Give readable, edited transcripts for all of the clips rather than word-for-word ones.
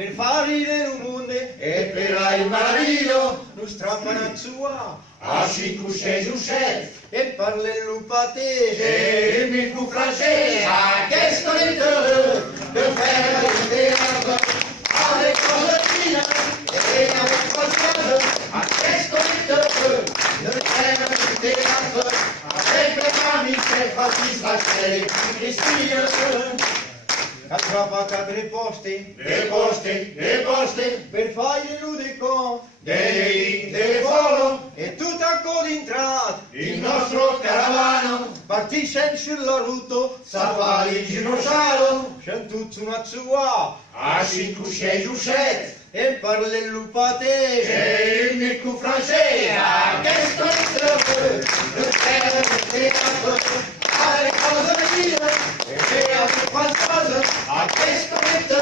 per farire un mondo e per il marito, non strappano a sua, a 5 6 giuset, e parla il lupate, e il mico francese, a che scorito, per fare il teatro, alle cose fine, e a qualcosa, a che scorito, per fare il teatro, a sempre amiche, fascista, e Cristina. attrappata tre posti, Le poste, per fare l'udicon, dei folo, e tutto a d'intrata, il nostro caravano, partisce sulla ruta, sapali ginoscialo, c'è tutto una sua, a 5 6 giuset, e parla il lupate, e il mico francese, a che scorito, per fare il teatro, alle cose mie, e a qualcosa, a che scorito,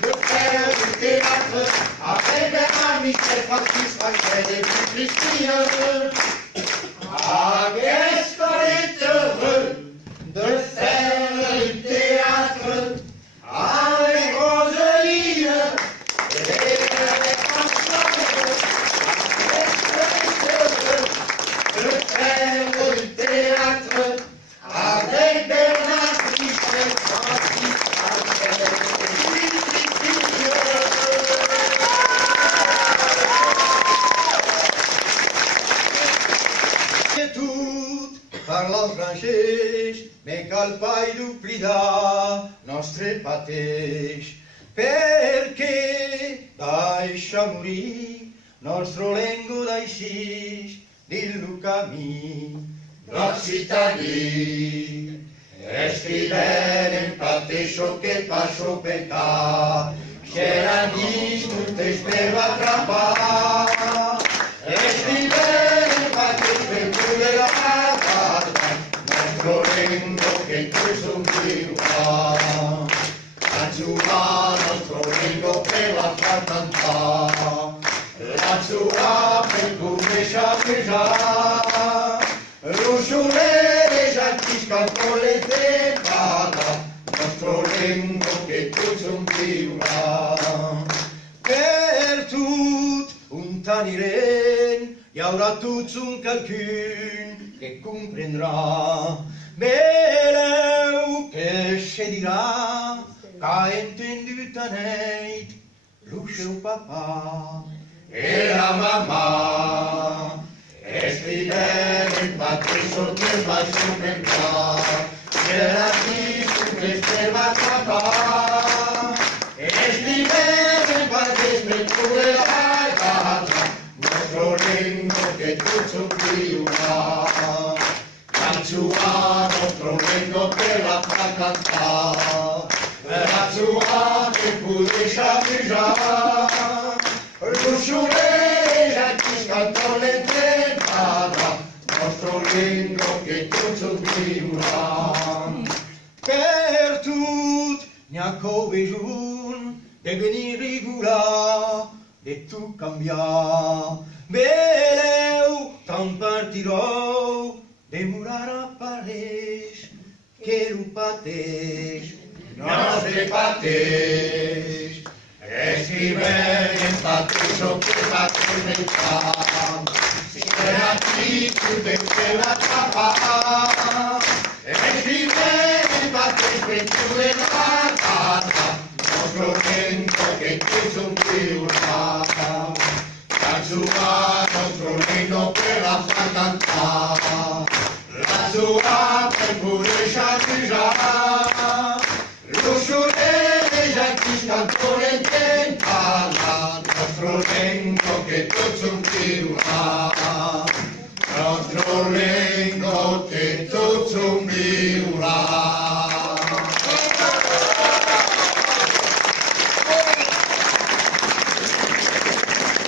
per fare il teatro, a sempre amiche, fascista, e Cristina. A che scorito, per fare il teatro, alle cose mie, e alle qualcosa, a che scorito, per fare il teatro, avec Bernard qui fait partie e tutto parla francese, me calpai duplida, nostre pateix, perché dai sciamuri, nostro lengo dai sis, dillo cammin, la cittadini, e scrivere in patescio che passo per ca, c'era di tutte spera trappa, e scrivere in patescio per cui la carta, nostro lengo che tu son qui qua, la giura nostro lengo per la far cantare, la giura per cui già, Rusciolere già ti scalco le tepata, nostro lengo che tu son viva. per tutto un taniren, y avrà tutto un calcun che comprendrà, beleu che se dirà, ca entenduta neit, l'uscio papà. E la mamma, e scrivere il patrisco che va su per qua, c'era chi su che stava papà, e scrivere il patrisco per cui la casa, nostro lengo che tu son viva, la sua nostro lengo che la fa cantare, la sua che pure già, Rusciolere già ti scalco le tepata, nostro lengo che tu son viva. Per tutto neanco bejun, de venir rigura, de tu cambia, beleu tan partirò, de murar a París, que lu pateix, Nostre pateix, escrivere in patrisco che va su per qua, c'era chi tu te la trappa, escrivere in patrisco per cui la casa, nostro lengo che tu son viva, la sua nostro lengo per la fa cantare, la sua per pure già, Rusciolere già ti scalco le tepata, nostro lengo che tu son viva, nostro lengo che tu son viva.